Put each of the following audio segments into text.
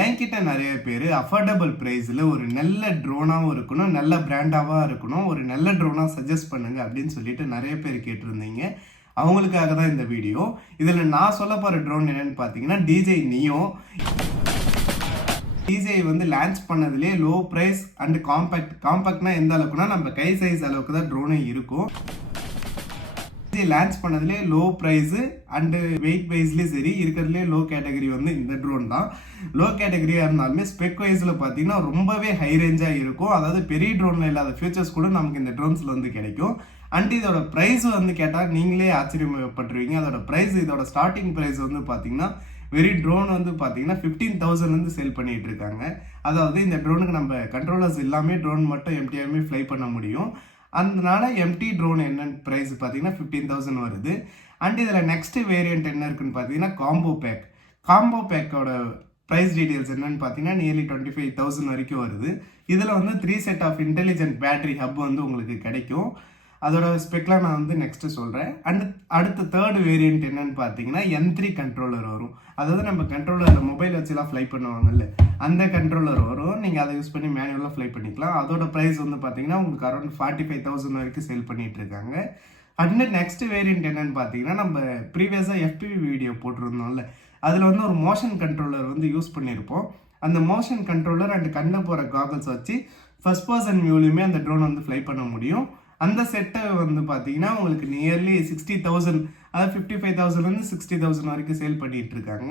என்கிட்ட நிறைய பேர் அஃபோர்டபுள் ப்ரைஸில் ஒரு நல்ல ட்ரோனாகவும் இருக்கணும், நல்ல பிராண்டாகவும் இருக்கணும், ஒரு நல்ல ட்ரோனாக சஜஸ்ட் பண்ணுங்க அப்படின்னு சொல்லிட்டு நிறைய பேர் கேட்டிருந்தீங்க. அவங்களுக்காக தான் இந்த வீடியோ. இதில் நான் சொல்ல போகிற ட்ரோன் என்னென்னு பார்த்தீங்கன்னா DJI நியோ. DJI வந்து லான்ச் பண்ணதுலேயே லோ ப்ரைஸ் அண்ட் காம்பேக்ட்னா எந்த அளவுக்குனா நம்ம கை சைஸ் அளவுக்கு தான் ட்ரோனே இருக்கும். லான்ச் பண்ணதுலேயே லோ ப்ரைஸு அண்டு வெயிட் வைஸ்லேயும் சரி இருக்கிறதுலே லோ கேட்டகரி வந்து இந்த ட்ரோன் தான். லோ கேட்டகரியாக இருந்தாலுமே ஸ்பெக் வைஸில் பார்த்தீங்கன்னா ரொம்பவே ஹை ரேஞ்சாக இருக்கும். அதாவது பெரிய ட்ரோனில் இல்லாத ஃபியூச்சர்ஸ் கூட நமக்கு இந்த ட்ரோன்ஸில் வந்து கிடைக்கும். அண்ட் இதோட ப்ரைஸ் வந்து கேட்டால் நீங்களே ஆச்சரியப்பட்டுருவீங்க. அதோட ப்ரைஸ், இதோட ஸ்டார்டிங் ப்ரைஸ் வந்து பார்த்தீங்கன்னா ட்ரோன் வந்து பார்த்தீங்கன்னா 15,000 சேல் பண்ணிட்டு இருக்காங்க. அதாவது இந்த ட்ரோனுக்கு நம்ம கண்ட்ரோலர்ஸ் இல்லாமல் ட்ரோன் மட்டும் எம்டிஆருமே ஃப்ளை பண்ண முடியும். அதனால எம்டி ட்ரோன் என்னன்னு ப்ரைஸ் பார்த்தீங்கன்னா 15,000 வருது. அண்ட் இதில் நெக்ஸ்ட் வேரியண்ட் என்ன இருக்குன்னு பார்த்தீங்கன்னா காம்போ பேக்கோட ப்ரைஸ் டீட்டெயில்ஸ் என்னன்னு பார்த்தீங்கன்னா நியர்லி 25,000 வரைக்கும் வருது. இதில் வந்து 3 set of intelligent battery hub வந்து உங்களுக்கு கிடைக்கும். அதோட ஸ்பெக்லாம் நான் வந்து நெக்ஸ்ட்டு சொல்கிறேன். அண்ட் அடுத்த தேர்ட் வேரியண்ட் என்னன்னு பார்த்தீங்கன்னா N3 கண்ட்ரோலர் வரும். அதாவது நம்ம கண்ட்ரோலரில் மொபைல் வச்சுலாம் ஃப்ளை பண்ணுவாங்கல்ல, அந்த கண்ட்ரோலர் வரும். நீங்கள் அதை யூஸ் பண்ணி மேனுவலாக ஃப்ளை பண்ணிக்கலாம். அதோட ப்ரைஸ் வந்து பார்த்தீங்கன்னா உங்களுக்கு அரௌண்ட் 45,000 வரைக்கும் சேல் பண்ணிட்டு இருக்காங்க. அண்ட் நெக்ஸ்ட் வேரியண்ட் என்னன்னு பார்த்தீங்கன்னா நம்ம ப்ரீவியஸாக FPV வீடியோ போட்டிருந்தோம்ல, அதில் வந்து ஒரு மோஷன் கண்ட்ரோலர் வந்து யூஸ் பண்ணியிருப்போம். அந்த மோஷன் கண்ட்ரோலர் அண்ட் கண்ணில் போகிற காகல்ஸ் வச்சு ஃபர்ஸ்ட் பர்சன் வியூலையுமே அந்த ட்ரோன் வந்து ஃப்ளை பண்ண முடியும். அந்த செட்டை வந்து பார்த்தீங்கன்னா உங்களுக்கு நியர்லி 60,000, அதாவது 55,000 60,000 வரைக்கும் சேல் பண்ணிட்டு இருக்காங்க.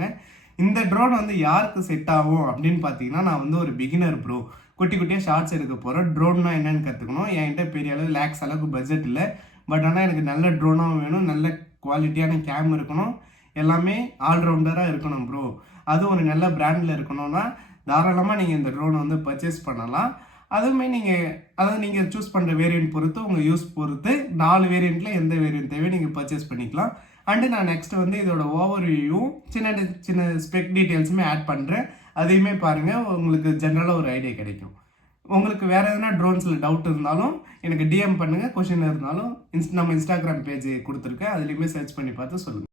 இந்த ட்ரோன் வந்து யாருக்கு செட் ஆகும் அப்படின்னு பார்த்தீங்கன்னா, நான் வந்து ஒரு பிகினர் ப்ரோ, குட்டி குட்டியாக ஷார்ட்ஸ் எடுக்க போகிறேன். ட்ரோன்னா என்னன்னு கற்றுக்கணும். என்கிட்ட பெரிய அளவு லேக்ஸ் அளவுக்கு பட்ஜெட் இல்லை. பட் ஆனால் எனக்கு நல்ல ட்ரோனாகவும் வேணும், நல்ல குவாலிட்டியான கேம் இருக்கணும், எல்லாமே ஆல்ரவுண்டராக இருக்கணும் ப்ரோ. அது ஒரு நல்ல பிராண்டில் இருக்கணும்னா தாராளமாக நீங்கள் இந்த ட்ரோனை வந்து பர்ச்சேஸ் பண்ணலாம். அதுவுமே நீங்கள் சூஸ் பண்ணுற வேரியன்ட் பொறுத்து, உங்கள் யூஸ் பொறுத்து 4 வேரியண்ட்டில் எந்த வேரியன்ட் தேவையோ நீங்கள் பர்ச்சேஸ் பண்ணிக்கலாம். அண்டு நான் நெக்ஸ்ட் வந்து இதோட ஓவர் வியூவும் சின்ன ஸ்பெக் டீட்டெயில்ஸுமே ஆட் பண்ணுறேன். அதையுமே பாருங்கள், உங்களுக்கு ஜென்ரலாக ஒரு ஐடியா கிடைக்கும். உங்களுக்கு வேறு எதனா ட்ரோன்ஸில் டவுட் இருந்தாலும் எனக்கு DM பண்ணுங்கள். கொஷின் இருந்தாலும் நம்ம இன்ஸ்டாகிராம் பேஜ் கொடுத்துருக்கேன், அதுலேயுமே சர்ச் பண்ணி பார்த்து சொல்லுங்கள்.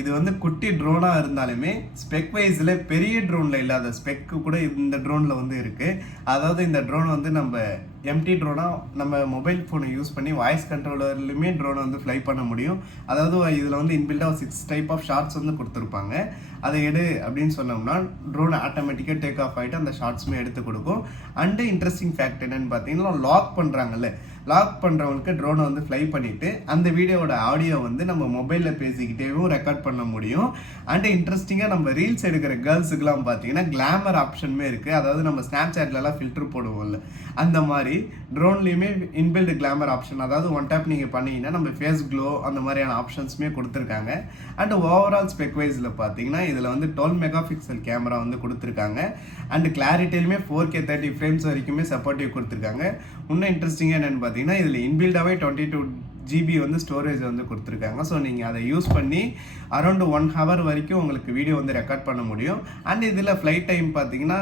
இது வந்து குட்டி ட்ரோனாக இருந்தாலுமே ஸ்பெக் வைஸில் பெரிய ட்ரோனில் இல்லாத ஸ்பெக்கு கூட இந்த ட்ரோனில் வந்து இருக்குது. அதாவது இந்த ட்ரோன் வந்து நம்ம எம்டி ட்ரோனாக நம்ம மொபைல் ஃபோனை யூஸ் பண்ணி வாய்ஸ் கண்ட்ரோலர்லையுமே ட்ரோனை வந்து ஃப்ளை பண்ண முடியும். அதாவது இதில் வந்து இன்பில்டாக 6 டைப் ஆஃப் ஷார்ட்ஸ் வந்து கொடுத்துருப்பாங்க. அதை எடு அப்படின்னு சொன்னோம்னா ட்ரோன் ஆட்டோமேட்டிக்காக டேக் ஆஃப் ஆகிட்டு அந்த ஷார்ட்ஸுமே எடுத்து கொடுக்கும். அண்டு இன்ட்ரெஸ்டிங் ஃபேக்ட் என்னென்னு பார்த்தீங்கன்னா, லாக் பண்ணுறாங்கல்ல, லாக் பண்ணுறவங்களுக்கு ட்ரோனை வந்து ஃப்ளை பண்ணிவிட்டு அந்த வீடியோவோட ஆடியோ வந்து நம்ம மொபைலில் பேசிக்கிட்டேவும் ரெக்கார்ட் பண்ண முடியும். அண்டு இன்ட்ரெஸ்டிங்காக நம்ம ரீல்ஸ் எடுக்கிற கேர்ள்ஸுக்கெலாம் பார்த்தீங்கன்னா கிளாமர் ஆப்ஷனுமே இருக்குது. அதாவது நம்ம ஸ்னாப்சாட்லலாம் ஃபில்டர் போடுவோம்ல, அந்த மாதிரி ட்ரோன்லேயுமே இன்பில்டு கிளாமர் ஆப்ஷன், அதாவது ஒன் டேப் நீங்கள் பண்ணிங்கன்னா நம்ம ஃபேஸ் க்ளோ அந்த மாதிரியான ஆப்ஷன்ஸுமே கொடுத்துருக்காங்க. அண்ட் ஓவரால் ஸ்பெக் வைஸில் பார்த்தீங்கன்னா இதில் வந்து 12 மெகாபிக்சல் கேமரா வந்து கொடுத்துருக்காங்க. அண்ட் கிளாரிட்டிலுமே 4K 30 ஃப்ரேம்ஸ் வரைக்குமே சப்போர்ட்டிவ் கொடுத்துருக்காங்க. இன்னும் இன்ட்ரெஸ்டிங்காக என்னென்னு பார்த்தீங்கன்னா இதில் இன்பில்டாகவே 22 GB வந்து ஸ்டோரேஜ் வந்து கொடுத்துருக்காங்க. ஸோ நீங்கள் அதை யூஸ் பண்ணி அரௌண்ட் 1 hour வரைக்கும் உங்களுக்கு வீடியோ வந்து ரெக்கார்ட் பண்ண முடியும். அண்ட் இதில் ஃப்ளைட் டைம் பார்த்தீங்கன்னா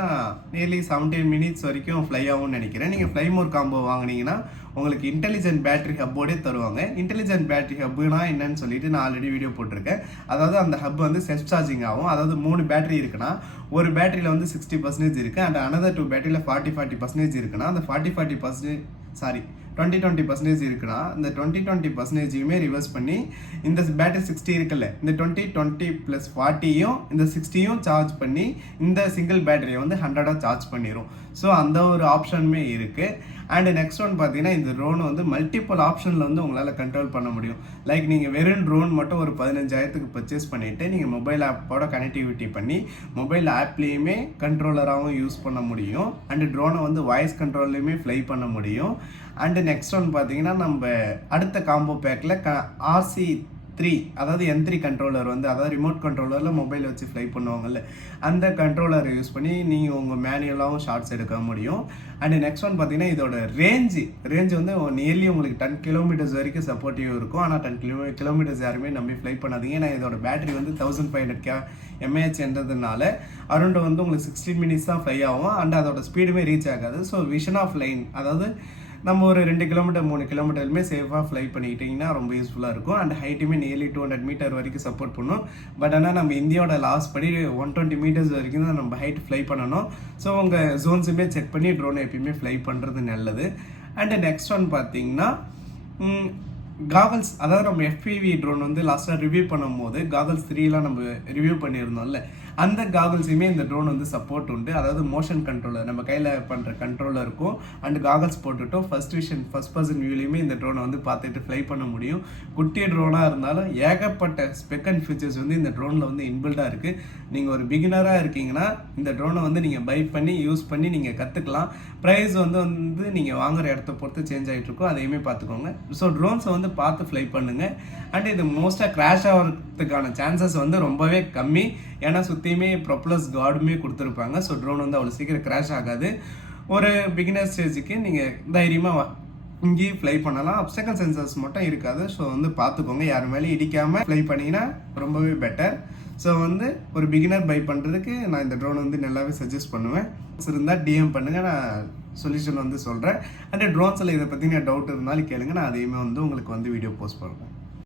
நியர்லி 17 minutes வரைக்கும் ஃப்ளை ஆகும்னு நினைக்கிறேன். நீங்கள் ஃப்ளை மோர் காம்போ வாங்கினீங்கன்னா உங்களுக்கு இன்டெலிஜென்ட் பேட்டரி ஹப்போடே தருவாங்க. இன்டெலிஜென்ட் பேட்டரி ஹப்புனா என்னன்னு சொல்லிட்டு நான் ஆல்ரெடி வீடியோ போட்டிருக்கேன். அதாவது அந்த ஹப் வந்து செல்ஃப் சார்ஜிங் ஆகும். அதாவது 3 பேட்டரி இருக்குன்னா ஒரு பேட்டரியில் வந்து 60% இருக்குது, அண்ட் அனதர் 2 பேட்டரியில் 40% இருக்குன்னா அந்த 40% சாரி 20% இருக்குன்னா இந்த 20% ரிவர்ஸ் பண்ணி இந்த பேட்டரி 60 இருக்குல்ல இந்த 20 + 40யும் இந்த 60யும் சார்ஜ் பண்ணி இந்த சிங்கிள் பேட்டரியை வந்து 100 சார்ஜ் பண்ணிடும். ஸோ அந்த ஒரு ஆப்ஷனுமே இருக்குது. அண்ட் நெக்ஸ்ட் ஒன் பார்த்தீங்கன்னா இந்த ட்ரோன் வந்து மல்டிபிள் ஆப்ஷனில் வந்து உங்களால் கண்ட்ரோல் பண்ண முடியும். லைக் நீங்கள் வெறும் ட்ரோன் மட்டும் ஒரு 15,000க்கு பர்ச்சேஸ் பண்ணிவிட்டு நீங்கள் மொபைல் ஆப்போட கனெக்டிவிட்டி பண்ணி மொபைல் ஆப்லேயுமே கண்ட்ரோலராகவும் யூஸ் பண்ண முடியும். அண்டு ட்ரோனை வந்து வாய்ஸ் கண்ட்ரோல்லையுமே ஃப்ளை பண்ண முடியும். அண்டு நெக்ஸ்ட் ஒன் பார்த்தீங்கன்னா நம்ம அடுத்த காம்போ பேக்கில் RC3 அதாவது N3 கண்ட்ரோலர் வந்து அதாவது ரிமோட் கண்ட்ரோலரில் மொபைல் வச்சு ஃப்ளை பண்ணுவாங்கல்ல அந்த கண்ட்ரோலரை யூஸ் பண்ணி நீங்கள் உங்கள் மேனுவலாகவும் ஷார்ட்ஸ் எடுக்க முடியும். அண்ட் நெக்ஸ்ட் ஒன் பார்த்தீங்கன்னா இதோட ரேஞ்ச் வந்து நியர்லி உங்களுக்கு 10 கிலோமீட்டர்ஸ் வரைக்கும் சப்போர்ட்டிவ் இருக்கும். ஆனால் 10 கிலோமீட்டர்ஸ் யாருமே நம்பி ஃப்ளை பண்ணாதீங்க. ஏன்னா இதோட பேட்டரி வந்து 1500 mAh என்றதுனால அரௌண்ட் வந்து உங்களுக்கு 16 மினிட்ஸ் தான் ஃப்ளை ஆகும். அண்ட் அதோட ஸ்பீடுமே ரீச் ஆகாது. ஸோ விஷன் ஆஃப் லைன் அதாவது நம்ம ஒரு 2 கிலோமீட்டர் 3 கிலோமீட்டருமே சேஃபாக ஃப்ளை பண்ணிக்கிட்டிங்கன்னா ரொம்ப யூஸ்ஃபுல்லாக இருக்கும். அண்ட் ஹைட்டுமே நியர்லி 200 மீட்டர் வரைக்கும் சப்போர்ட் பண்ணும். பட் ஆனால் நம்ம இந்தியாவோட லாஸ் படி 120 மீட்டர்ஸ் வரைக்கும் தான் நம்ம ஹைட் ஃப்ளை பண்ணணும். ஸோ உங்கள் ஜோன்ஸுமே செக் பண்ணி ட்ரோனை எப்பயுமே ஃப்ளை பண்ணுறது நல்லது. அண்டு நெக்ஸ்ட் ஒன் பார்த்தீங்கன்னா காகல்ஸ், அதாவது நம்ம FPV ட்ரோன் வந்து லாஸ்ட்டாக ரிவ்யூ பண்ணும்போது காகல்ஸ் 3லாம் நம்ம ரிவ்யூ பண்ணியிருந்தோம்ல அந்த காகல்ஸுமே இந்த ட்ரோன் வந்து சப்போர்ட் உண்டு. அதாவது மோஷன் கண்ட்ரோலர் நம்ம கையில் பண்ணுற கண்ட்ரோலர் இருக்கும். அண்ட் காகல்ஸ் போட்டுட்டோம் ஃபர்ஸ்ட் பர்சன் வியூலையுமே இந்த ட்ரோனை வந்து பார்த்துட்டு ஃப்ளை பண்ண முடியும். குட்டி ட்ரோனாக இருந்தாலும் ஏகப்பட்ட ஸ்பெக் அண்ட் ஃபீச்சர்ஸ் வந்து இந்த ட்ரோனில் வந்து இன்பில்டாக இருக்குது. நீங்கள் ஒரு பிகினராக இருக்கீங்கன்னா இந்த ட்ரோனை வந்து நீங்கள் பை பண்ணி யூஸ் பண்ணி நீங்கள் கற்றுக்கலாம். ப்ரைஸ் வந்து நீங்கள் வாங்குகிற இடத்த பொறுத்து சேஞ்ச் ஆகிட்டு இருக்கும். அதையுமே பார்த்துக்கோங்க. ஸோ ட்ரோன்ஸை வந்து பார்த்து ஃப்ளை பண்ணுங்கள். அண்ட் இது மோஸ்ட்டாக கிராஷ் ஆகிறதுக்கான சான்சஸ் வந்து ரொம்பவே கம்மி. ஏன்னா சுற்றியுமே ப்ரொப்பலர்ஸ் கார்டுமே கொடுத்துருப்பாங்க. ஸோ ட்ரோன் வந்து அவ்வளோ சீக்கிரம் கிராஷ் ஆகாது. ஒரு பிகினர் ஸ்டேஜுக்கு நீங்கள் தைரியமாக இங்கேயும் ஃப்ளை பண்ணலாம். அப்சைக்கல் சென்சர்ஸ் மட்டும் இருக்காது. ஸோ வந்து பார்த்துக்கோங்க, யார் மேலேயும் இடிக்காமல் ஃப்ளை பண்ணிங்கன்னா ரொம்பவே பெட்டர். ஸோ வந்து ஒரு பிகினர் பை பண்ணுறதுக்கு நான் இந்த ட்ரோன் வந்து நல்லாவே சஜஸ்ட் பண்ணுவேன். இருந்தால் DM பண்ணுங்கள், நான் சொல்யூஷன் வந்து சொல்கிறேன். அண்ட் ட்ரோன்ஸில் இதை பற்றின டவுட் இருந்தாலும் கேளுங்க, நான் அதையுமே வந்து உங்களுக்கு வந்து வீடியோ போஸ்ட் பண்ணுறேன்.